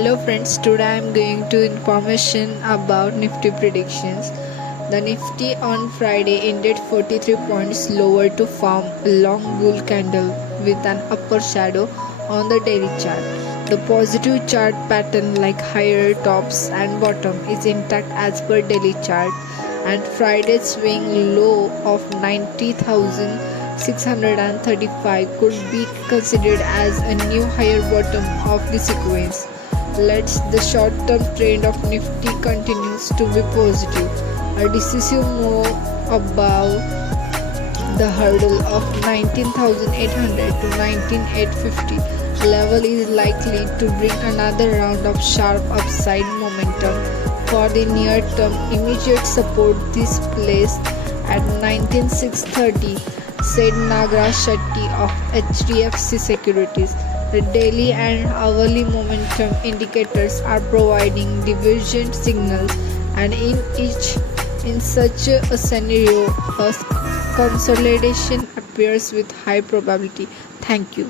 Hello friends, today I am going to information about Nifty predictions. The Nifty on Friday ended 43 points lower to form a long bull candle with an upper shadow on the daily chart. The positive chart pattern like higher tops and bottom is intact as per daily chart, and Friday's swing low of 90,635 could be considered as a new higher bottom of the sequence. The short-term trend of Nifty continues to be positive. A decisive move above the hurdle of 19,800 to 19,850 level is likely to bring another round of sharp upside momentum. For the near term, immediate support is placed at 19,630, said Nagaraj Shetti of HDFC Securities. The daily and hourly momentum indicators are providing divergent signals, and in such a scenario, a consolidation appears with high probability. Thank you.